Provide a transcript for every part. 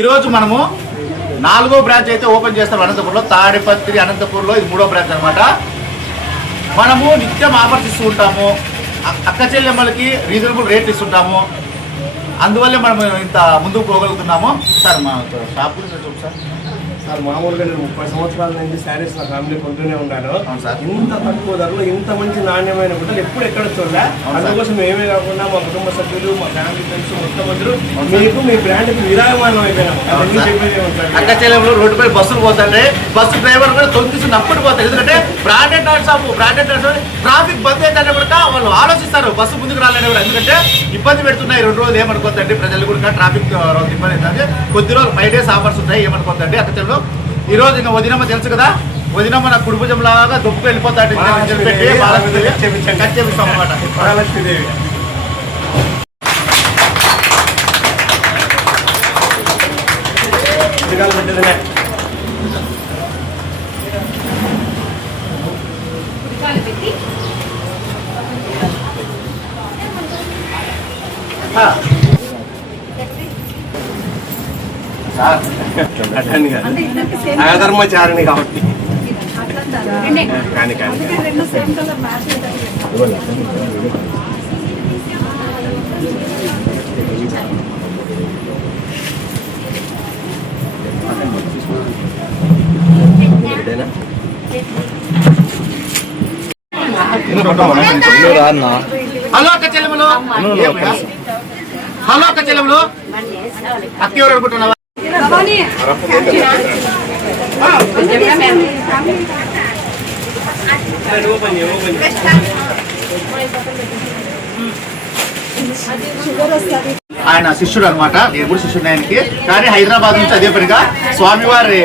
ఈరోజు మనము 4వ బ్రాంచ్ అయితే ఓపెన్ చేస్తాం అనంతపురంలో. తాడిపత్రి అనంతపురంలో ఇది 3వ బ్రాంచ్ అనమాట. మనము నిత్యం ఆఫర్స్ ఇస్తూ ఉంటాము, అక్క చెల్లెమ్మలకి రీజనబుల్ రేట్లు ఇస్తుంటాము. అందువల్లే మనం ఇంత ముందుకు పోగలుగుతున్నాము. సార్ మా షాప్ గురించి చూపు సార్. మామూలుగా నేను 30 సంవత్సరాల నుంచి శారీస్ నా ఫ్యామిలీ కొంటూనే ఉన్నాను. ఇంత తక్కువ ధరలో ఇంత మంచి నాణ్యమైన గుడ్డలు ఎప్పుడు ఎక్కడ చూడలే. అందుకోసం మేమే కాకుండా మా కుటుంబ సభ్యులు, మా ఫ్యామిలీ ఫ్రెండ్స్ మొత్తం అందరూ మీకు మీ బ్రాండ్కి విరాయమానం అయిపోయినాం. అక్క చెల్లెమ్మలు రోడ్డుపై బస్సులు పోతాయి, బస్సు డ్రైవర్ కూడా తొంగిసి నప్పుడు పోతారు. ఎందుకంటే బ్రాండెడ్ షాప్ ట్రాఫిక్ బంద్ ఏంటంటే కూడా వాళ్ళు ఆలోచిస్తారు బస్సు ముందుకు రాలేని కూడా. ఎందుకంటే ఇబ్బంది పెడుతున్నాయి 2 రోజులు ఏమనుకోద్దండి ప్రజలు కూడా. ట్రాఫిక్ ఇబ్బంది ఏంటంటే కొద్ది రోజులు 5 days ఆఫర్స్ ఉంటాయి ఏమనుకోద్దండి. అక్క చెల్లెలు ఈరోజు ఇంకా వదినమ్మ తెలుసు కదా, వదినమ్మ నా కుడుపుజం లాగా దుప్పుకు వెళ్ళిపోతాడు చేపిస్తాం అనమాట. మహాలక్ష్మీదేవి ధర్మచారిణి కాబట్టి కానీ హలో అక్క చెల్లెములు, హలో అక్క చెల్లెములు, అక్క ఎవరు అనుకుంటున్నావా? ఆయన శిష్యుడు అనమాట, నేను కూడా శిష్యుడు ఆయనకి. కానీ హైదరాబాద్ నుంచి అదే పనిగా స్వామివారి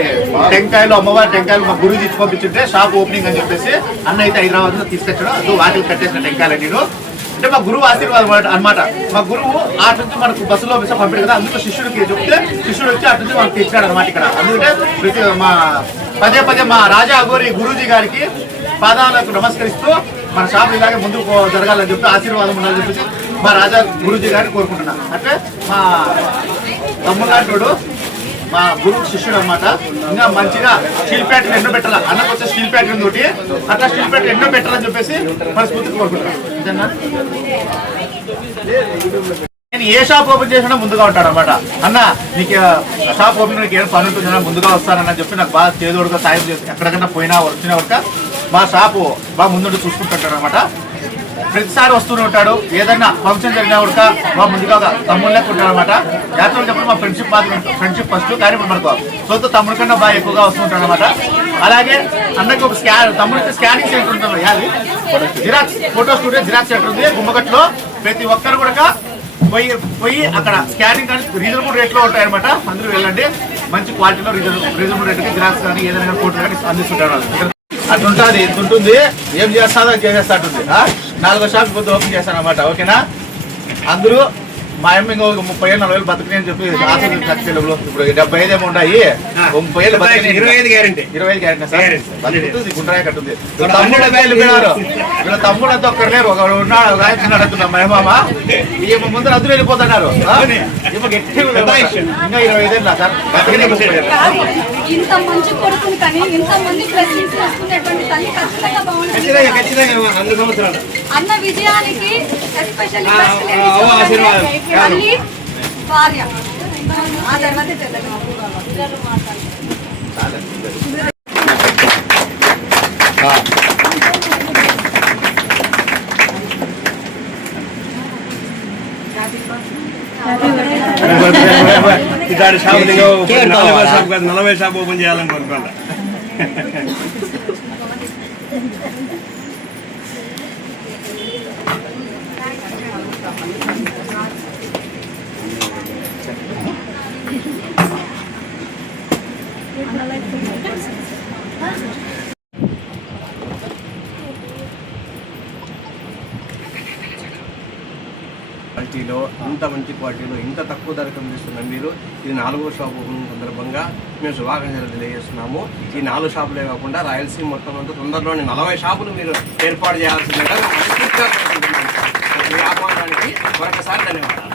టెంకాయలు, అమ్మవారి టెంకాయలు మా గురువు ఇచ్చి పంపించుంటే షాప్ ఓపెనింగ్ అని చెప్పేసి అన్న అయితే హైదరాబాద్ నుంచి తీసుకొచ్చాడు. అది వాటికి కట్టేసిన టెంకాయలు నేను అంటే మా గురువు ఆశీర్వాదం అనమాట. మా గురువు అటు నుంచి మనకు బస్సులో పంపిడు కదా, అందులో శిష్యుడికి చెప్తే శిష్యుడు వచ్చి అటు నుంచి మనకు తెచ్చాడు అనమాట ఇక్కడ. అందుకంటే మా పదే మా రాజా అఘోరి గురూజీ గారికి పాదాలకు నమస్కరిస్తూ మన షాప్ ఇలాగే ముందుకు జరగాలని చెప్పి ఆశీర్వాదం ఉండాలని చెప్పేసి మా రాజా గురూజీ గారిని కోరుకుంటున్నాను. అంటే మా తమ్ముడు మా గురువు శిష్యుడు అనమాట. ఇంకా మంచిగా స్టీల్ ప్యాకెట్ ఎన్నో పెట్టాల, అన్నకు వచ్చే స్టీల్ ప్యాకెట్ తోటి అట్లా స్టీల్ ప్యాకెట్ ఎన్నో పెట్టాలని చెప్పేసి మన స్ఫూర్తికి కోరుకుంటున్నాను. నేను ఏ షాప్ ఓపెన్ చేసినా ముందుగా ఉంటాడు అనమాట. అన్న నీకు షాప్ ఓపెన్ ఏం పని ఉంటుందన్నా ముందుగా వస్తానని చెప్పి నాకు బాగా చేదోడుగా సాయం చేసి ఎక్కడికన్నా పోయినా వచ్చినా వరకు మా షాపు బాగా ముందు చూసుకుంటుంటాడు అనమాట. ప్రతిసారి వస్తూనే ఉంటాడు. ఏదైనా ఫంక్షన్ జరిగినా కూడా మా ముందుగా తమ్ముళ్ళకి ఉంటాడు అనమాట. యాత్రలు చెప్పడం మా ఫ్రెండ్షిప్ ఫస్ట్, కానీ ఇప్పుడు మనకు సొంత తమ్ముడి కన్నా బాగా ఎక్కువగా వస్తుంటాడు అనమాట. అలాగే అన్నకి ఒక తమ్ముడికి స్కానింగ్ సెంటర్ ఉంటుంది, xerox photo studio xerox centre ఉంది గుమ్మగట్లో. ప్రతి ఒక్కరు కూడా పోయి అక్కడ స్కానింగ్ కానీ రీజనబుల్ రేట్లో ఉంటాయి అనమాట. అందరూ వెళ్ళండి, మంచి క్వాలిటీలో రీజనబుల్ రేట్కి జిరాక్స్ కానీ ఏదైనా ఫోటో కానీ అందిస్తుంటారు. అట్లుంటుంది, ఎంత ఉంటుంది, ఏం చేస్తాదో చేసేస్తాంటుంది. 4వ షాప్ పొద్దు ఓపెన్ చేస్తాను అనమాట. ఓకేనా? అందరూ మా అమ్మ ఇంకో 30,000-40,000 బతుకుని అని చెప్పి ఆశలు ఖర్చులు ఇప్పుడు 75 ఏమో ఉన్నాయి. 30 ఏళ్ళు 25 గ్యారెంటీ బతుకుతుంది. గుండ్రాయ కట్టుంది. తమ్ముడు వెళ్ళిపోయినారు, వీళ్ళ తమ్ముడు అంతా ఒక్కరు లేరు. ఒకడు ఉన్నాడు, ఒక ఆయన నడుతున్నాం మా అమ్మ. ఈమె ముందర అందరూ వెళ్ళిపోతున్నారు. ఈమె గట్టిగా ఇంకా 25 ఏళ్ళు సార్ ఇంత మంచి కొడుకుని కానీ ఇంతమంది ప్రెసిడెంట్స్ వస్తున్నటువంటి తల్లి ఖచ్చితంగా బాగుంటుంది. అన్న విజయానికి ఎస్పెషల్లీ భార్య ఆ తర్వాత ఇలాంటి షాప్ 40 షాప్ ఓపెన్ చేయాలని కోరుకుంటా. క్వాలిటీలో ఇంత మంచి క్వాలిటీలో ఇంత తక్కువ ధరకు అందిస్తున్నాం మీరు. ఇది 4వ షాప్ ఓపెనింగ్ సందర్భంగా మేము శుభాకాంక్షలు తెలియజేస్తున్నాము. ఈ 4 షాపులే కాకుండా రాయలసీమ మొత్తం అంతా తొందరలోని 40 షాపులు మీరు ఏర్పాటు చేయాల్సిందిగా వ్యాపారానికి మరొకసారి ధన్యవాదాలు.